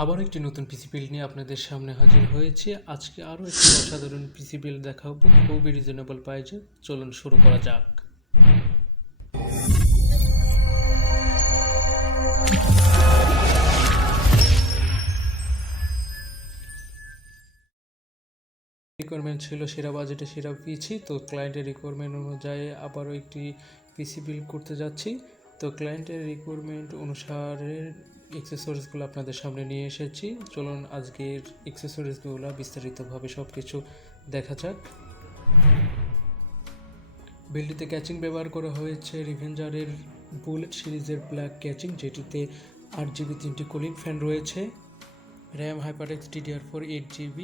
আবার একটি নতুন পিসি বিল্ড নিয়ে আপনাদের সামনে হাজির হয়েছে। আজকে আরও একটি অসাধারণ পিসি বিল্ড দেখাবো, খুবই রিজনেবল প্রাইসে। চলুন শুরু করা যাক। রিকোয়ারমেন্ট ছিল সেরা বাজেটে সেরা পিসি, তো ক্লায়েন্টের রিকোয়ারমেন্ট অনুযায়ী আবারও একটি পিসি বিল্ড করতে যাচ্ছি। তো ক্লায়েন্টের রিকোয়ারমেন্ট অনুসারে অ্যাক্সেসরিজগুলো আপনাদের সামনে নিয়ে এসেছি। চলুন আজকের অ্যাক্সেসরিজগুলো বিস্তারিতভাবে সব কিছু দেখা যাক। বিল্ডটিতে ক্যাচিং ব্যবহার করা হয়েছে রিভেঞ্জারের বুলেট সিরিজের ব্ল্যাক ক্যাচিং, যেটিতে 8GB 3টি কুলিং ফ্যান রয়েছে। RAM HyperX DDR4 8GB।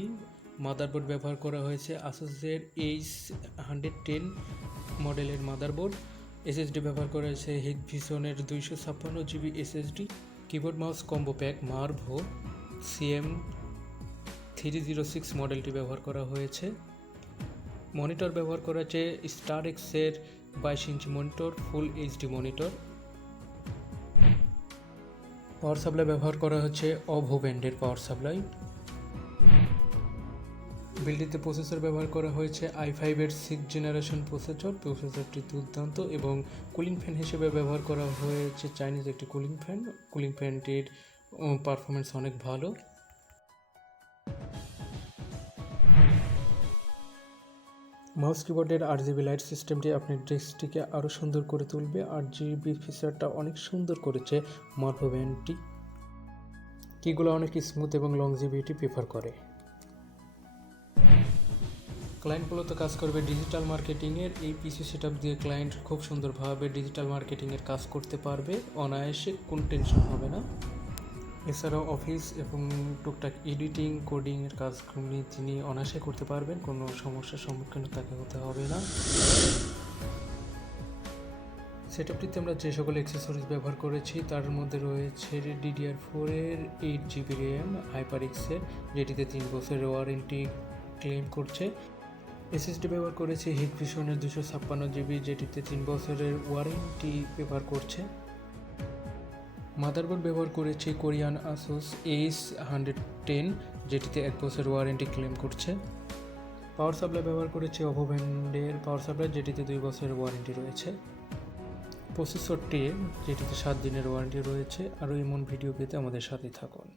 Motherboard ব্যবহার করা হয়েছে আসুসের H110 মডেলের মাদারবোর্ড। SSD ব্যবহার করা হয়েছে হিগভিশনের 256GB SSD। Keyboard mouse combo pack Marvo CM306 মডেলটি ব্যবহার করা হয়েছে। মনিটর ব্যবহার করা হয়েছে স্টার এক্সের 22 ইঞ্চি মনিটর, ফুল HD মনিটর। পাওয়ার সাপ্লাই ব্যবহার করা হচ্ছে অভো ব্র্যান্ডের পাওয়ার সাপ্লাই। বিল্ডটিতে প্রসেসর ব্যবহার করা হয়েছে i5-এর 6th জেনারেশন প্রসেসর। প্রসেসরটি দুর্দান্ত এবং কুলিং ফ্যান হিসেবে ব্যবহার করা হয়েছে চাইনিজ একটি কুলিং ফ্যান। কুলিং ফ্যানটির পারফরমেন্স অনেক ভালো। মাউস কিবোর্ডের RGB লাইট সিস্টেমটি আপনার ডেস্কটিকে আরও সুন্দর করে তুলবে। RGB ফিচারটা অনেক সুন্দর করেছে মার্ভো ব্র্যান্ডটি। কিগুলো অনেক স্মুথ এবং লংজিভিটি প্রেফার করে। ক্লায়েন্ট মূলত কাজ করবে ডিজিটাল মার্কেটিংয়ের। এই পিসি সেটআপ দিয়ে ক্লায়েন্ট খুব সুন্দরভাবে ডিজিটাল মার্কেটিংয়ের কাজ করতে পারবে অনায়াসে, কোনো টেনশন হবে না। এছাড়াও অফিস এবং টুকটাক এডিটিং কোডিংয়ের কাজগুলি তিনি অনায়াসে করতে পারবেন, কোনো সমস্যার সম্মুখীন তাকে হতে হবে না। সেটআপটিতে আমরা যে সকল অ্যাক্সেসরিজ ব্যবহার করেছি তার মধ্যে রয়েছে DDR4-এর 8GB র্যাম হাইপারএক্সের, যেটিতে 3 বছরের ওয়ারেন্টি ক্লেম করছে। SSD ব্যবহার করেছি হিগভিশনের 256GB, যেটিতে 3 বছরের ওয়ারেন্টি ব্যবহার করছে। মাদারবোর্ড ব্যবহার করেছি কোরিয়ান আসুস H110, যেটিতে 1 বছর ওয়ারেন্টি ক্লেম করছে। পাওয়ার সাপ্লাই ব্যবহার করেছি অভো ব্র্যান্ডের পাওয়ার সাপ্লাই, যেটিতে 2 বছরের ওয়ারেন্টি রয়েছে। প্রসেসরটি যেটিতে 7 দিনের ওয়ারেন্টি রয়েছে। আরও এমন ভিডিও পেতে আমাদের সাথে থাকুন।